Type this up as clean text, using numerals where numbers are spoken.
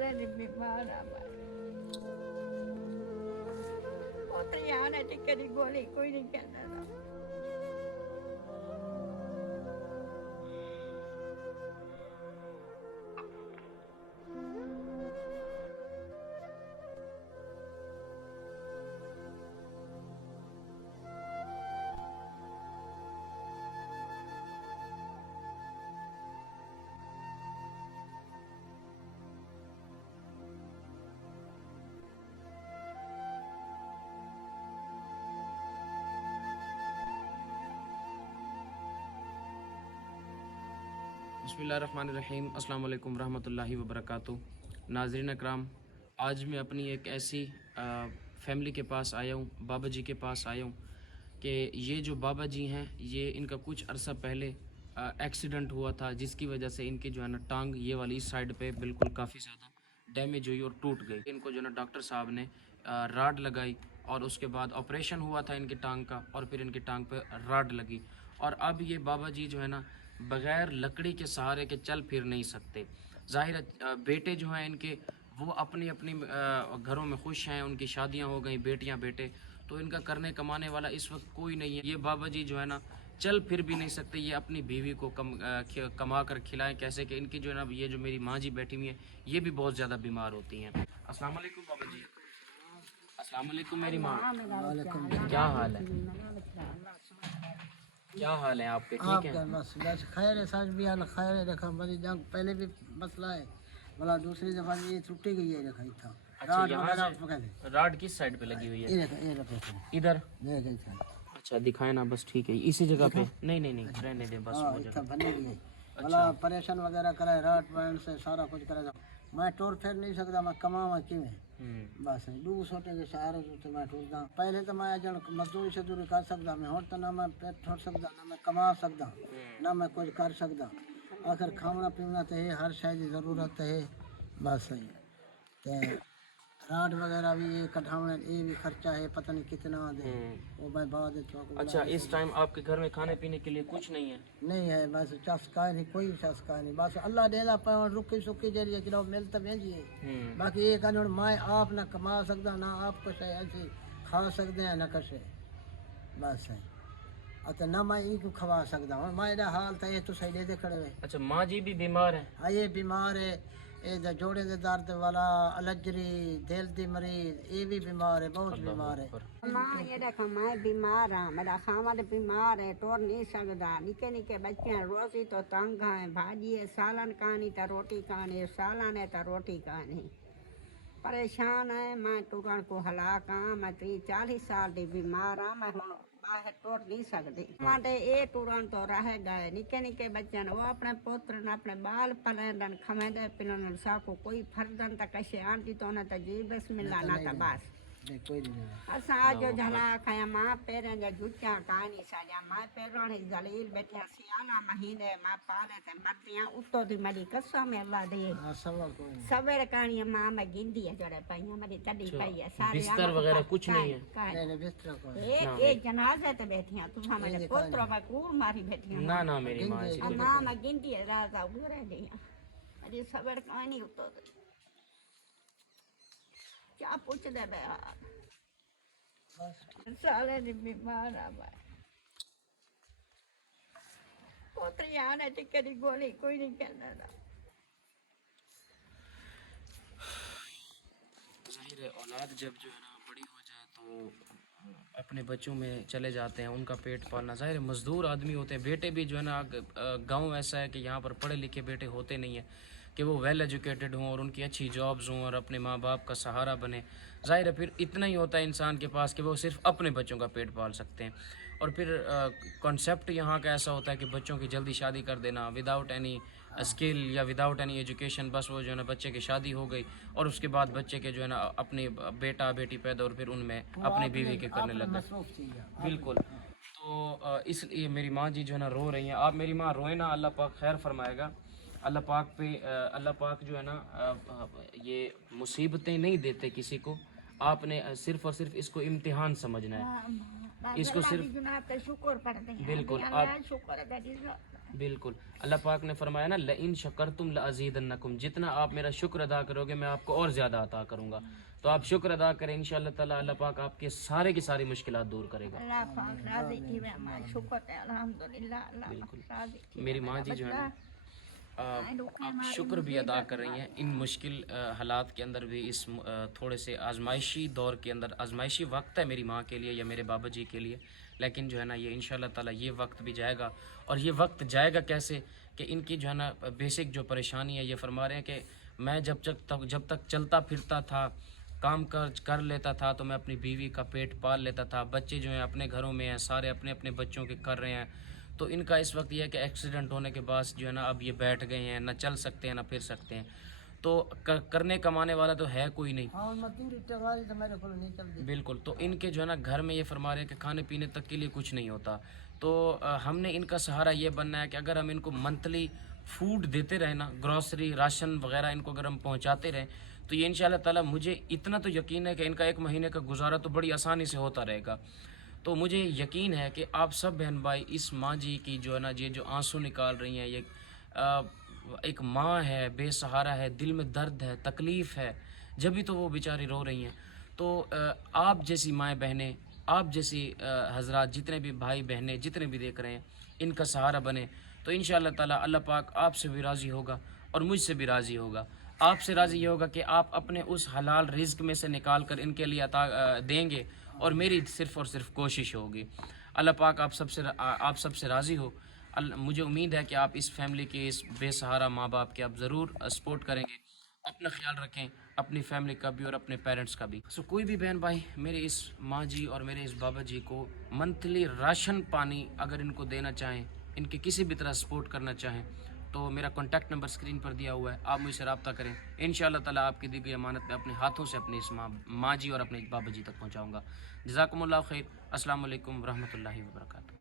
साले दी बीमार आ मैं उतरी आने टिक्के दी गोली कोई नहीं कहता था बिस्मिल्लाहिर्रहमानिर्रहीम अस्सलाम वालेकुम रहमतुल्लाहि व बरकातुहू। नाज़रीन अकराम, आज मैं अपनी एक ऐसी फैमिली के पास आया हूँ, बाबा जी के पास आया हूँ कि ये जो बाबा जी हैं, ये इनका कुछ अरसा पहले एक्सीडेंट हुआ था, जिसकी वजह से इनकी जो है ना टांग ये वाली इस साइड पे बिल्कुल काफ़ी ज़्यादा डैमेज हुई और टूट गई। इनको जो है ना डॉक्टर साहब ने राड लगाई और उसके बाद ऑपरेशन हुआ था इनकी टांग का, और फिर इनकी टांग पे राड लगी। और अब ये बाबा जी जो है ना बग़ैर लकड़ी के सहारे के चल फिर नहीं सकते। ज़ाहिर है बेटे जो हैं इनके वो अपनी अपनी घरों में खुश हैं, उनकी शादियां हो गई, बेटियां बेटे, तो इनका करने कमाने वाला इस वक्त कोई नहीं है। ये बाबा जी जो है ना चल फिर भी नहीं सकते। ये अपनी बीवी को कमा कर खिलाएं कैसे कि इनकी जो है ना ये जो मेरी माँ जी बैठी हुई है ये भी बहुत ज़्यादा बीमार होती हैं। अस्सलाम वालेकुम बाबा जी। अस्सलाम वालेकुम मेरी माँ। क्या हाल है? क्या हाल है आपके? ठीक है? बस खैर है, सच भी हाल खैर है। देखा मेरी जंग पहले भी मसला है, बोला दूसरी दफा ये टूटी गई है। देखा था अच्छा, यहाँ से राड किस साइड पे लगी हुई है? इधर। अच्छा दिखाए ना, बस ठीक है, इसी जगह पे। नहीं नहीं नहीं, रहने दे बस वो जगह। बोला परेशान वगैरह करे, रात बैंड से सारा कुछ करे। मैं टूर फिर नहीं सकता, मैं कमावा किमें बस दू सोटे के सहारे तो मैं टूटदा। पहले तो मैं जन मजदूरी शजूरी कर सकता, मैं होर तो ना मैं पेट छोड़ सकता, ना मैं कमा सकता, ना मैं कुछ कर सकता। आखिर खाना पीना तो है, हर शय की ज़रूरत है। बस सही राड वगैरह भी ये कटावने ये भी खर्चा है, पता नहीं कितना दे वो मैं बाद में। अच्छा, इस टाइम आपके घर में खाने पीने के लिए कुछ नहीं है? नहीं है, बस चस्का नहीं, कोई चस्का नहीं। बस अल्लाह देदा पाओ रुकी सुखी जरिए चलो मिल तो भेजी है। बाकी ये कहने मैं आप ना कमा सकता, ना आप कुछ ऐसे खा सकते हैं, ना कसे बस है। अच्छा ना मैं इनको खवा सकता हूँ, मेरा हाल था ये तो सही दे खड़े हुए। अच्छा, माँ जी भी बीमार है? हाँ ये बीमार है, ये जोड़े के दर्द वाला, अलर्जी, दिल दी मरीज, ये भी बीमार है, बहुत बीमार है। मां ये देखो मैं बीमार हाँ, मेरा खामद बीमार है, टोर नहीं सकता। निके निके बच्चे रोटी तो तंग हैं, भाजी है सालन कहानी तो रोटी कहानी, सालन है तो रोटी कहानी। परेशान है मैं, टुकन को हलाक हाँ। मैं 30-40 साल की बीमार हाँ, मैं हूँ बाहर टोर नहीं सकती। माटे ये टूरन तो रह गए, निके निके बच्चे वो अपने पुत्र ने अपने बाल पलेंदन खमेदे पिलन साको कोई फर्दन तक कशे आंटी तो न त जी बिस्मिल्लाह ना त बस असा जो झला खाया मां पेरें जो जुचा कहानी साजा मां पेरों ही जलील बैठा सियाना महीने मां पाले ते मरदियां उतो दी मरी कसम अल्लाह दे सवेरे कहानी मां मैं गिंदी है जड़े पईया मेरी तड़ी पई है सारे बिस्तर वगैरह कुछ नहीं है? नहीं बिस्तर को ए जनाजे ते बैठियां तू मेरे पुत्र में कूर मारी बैठियां। ना ना मेरी माँ ऐसी मां मैं गिंदी है रात उगरे दियां अरे सवेरे कहानी उतो क्या पूछ दे बे साले दी बीमार आ मैं पोतरी आने टिक्के दी गोली कोई नहीं कहना था। ज़ाहिर है औलाद जब जो है ना बड़ी हो जाए तो अपने बच्चों में चले जाते हैं, उनका पेट पालना। ज़ाहिर है मज़दूर आदमी होते हैं, बेटे भी जो है ना गांव ऐसा है कि यहाँ पर पढ़े लिखे बेटे होते नहीं हैं कि वो वेल एजुकेटेड हों और उनकी अच्छी जॉब्स हों और अपने माँ बाप का सहारा बने। ज़ाहिर है फिर इतना ही होता है इंसान के पास कि वो सिर्फ अपने बच्चों का पेट पाल सकते हैं। और फिर कॉन्सेप्ट यहाँ का ऐसा होता है कि बच्चों की जल्दी शादी कर देना विदाउट एनी स्किल या विदाउट एनी एजुकेशन। बस वो जो है ना बच्चे की शादी हो गई और उसके बाद बच्चे के जो है ना अपनी बेटा बेटी पैदा और फिर उनमें अपनी बीवी के करने लग गए। बिल्कुल। तो इसलिए मेरी माँ जी जो है ना रो रही हैं। आप मेरी माँ रोए ना, अल्लाह पाक खैर फरमाएगा। अल्लाह पाक पे अल्लाह पाक जो है ना ये मुसीबतें नहीं देते किसी को। आपने सिर्फ और सिर्फ इसको इम्तिहान समझना है, इसको सिर्फ शुक्र पढ़ते हैं। बिल्कुल। आप बिल्कुल, अल्लाह पाक ने फरमाया ना, लइन शकरतुम लअज़ीदन्नकुम, जितना आप मेरा शुक्र अदा करोगे मैं आपको और ज़्यादा अता करूँगा। तो आप शुक्र अदा करें, इंशाअल्लाह ताला अल्लाह पाक आपके सारे की सारी मुश्किलात दूर करेगा। अल्लाह पाक राज़ी थी मैं, हमारा शुक्र है अल्हम्दुलिल्लाह, अल्लाह बिल्कुल। राज़ी थी। मेरी माँ जी जो है ना, आप शुक्र भी अदा कर रही हैं इन मुश्किल हालात के अंदर भी, इस थोड़े से आजमाइशी दौर के अंदर। आजमाइशी वक्त है मेरी माँ के लिए या मेरे बाबा जी के लिए, लेकिन जो है ना ये इंशाल्लाह ताला ये वक्त भी जाएगा। और ये वक्त जाएगा कैसे कि इनकी जो है ना बेसिक जो परेशानी है, ये फरमा रहे हैं कि मैं जब तक चलता फिरता था, काम कर लेता था, तो मैं अपनी बीवी का पेट पाल लेता था। बच्चे जो हैं अपने घरों में हैं, सारे अपने अपने बच्चों के कर रहे हैं। तो इनका इस वक्त ये है कि एक्सीडेंट होने के बाद जो है ना अब ये बैठ गए हैं, ना चल सकते हैं ना फिर सकते हैं। तो करने कमाने वाला तो है कोई नहीं। हाँ मजदूरी टवारी तो मेरे को नहीं चलती। बिल्कुल। तो इनके जो है ना घर में ये फरमा रहे हैं कि खाने पीने तक के लिए कुछ नहीं होता। तो हमने इनका सहारा ये बनना है कि अगर हम इनको मंथली फूड देते रहें ना, ग्रॉसरी राशन वगैरह इनको अगर हम पहुँचाते रहें, तो ये इंशाल्लाह ताला मुझे इतना तो यकीन है कि इनका 1 महीने का गुजारा तो बड़ी आसानी से होता रहेगा। तो मुझे यकीन है कि आप सब बहन भाई इस माँ जी की जो है ना ये जो आंसू निकाल रही हैं, ये एक माँ है, बेसहारा है, दिल में दर्द है, तकलीफ़ है, जब भी तो वो बेचारी रो रही हैं। तो आप जैसी माएँ बहनें, आप जैसी हजरात, जितने भी भाई बहनें जितने भी देख रहे हैं, इनका सहारा बने। तो इंशाअल्लाह ताला अल्लाह पाक आपसे भी राज़ी होगा और मुझसे भी राज़ी होगा। आपसे राज़ी ये होगा कि आप अपने उस हलाल रिज़्क में से निकाल कर इनके लिए देंगे, और मेरी सिर्फ़ और सिर्फ कोशिश होगी। अल्लाह पाक आप सबसे राज़ी हो। मुझे उम्मीद है कि आप इस फैमिली के, इस बेसहारा माँ बाप के आप ज़रूर सपोर्ट करेंगे। अपना ख्याल रखें, अपनी फैमिली का भी और अपने पेरेंट्स का भी। सो कोई भी बहन भाई मेरे इस माँ जी और मेरे इस बाबा जी को मंथली राशन पानी अगर इनको देना चाहें, इनके किसी भी तरह सपोर्ट करना चाहें, तो मेरा कॉन्टैक्ट नंबर स्क्रीन पर दिया हुआ है, आप मुझसे रब्ता करें। इंशाअल्लाह ताला आपकी दी गई अमानत में अपने हाथों से अपने इस माँ जी और अपने बाबा जी तक पहुँचाऊँगा। जज़ाकुमुल्लाह खैर। अस्सलाम वालेकुम रहमतुल्लाहि व बरकातहू।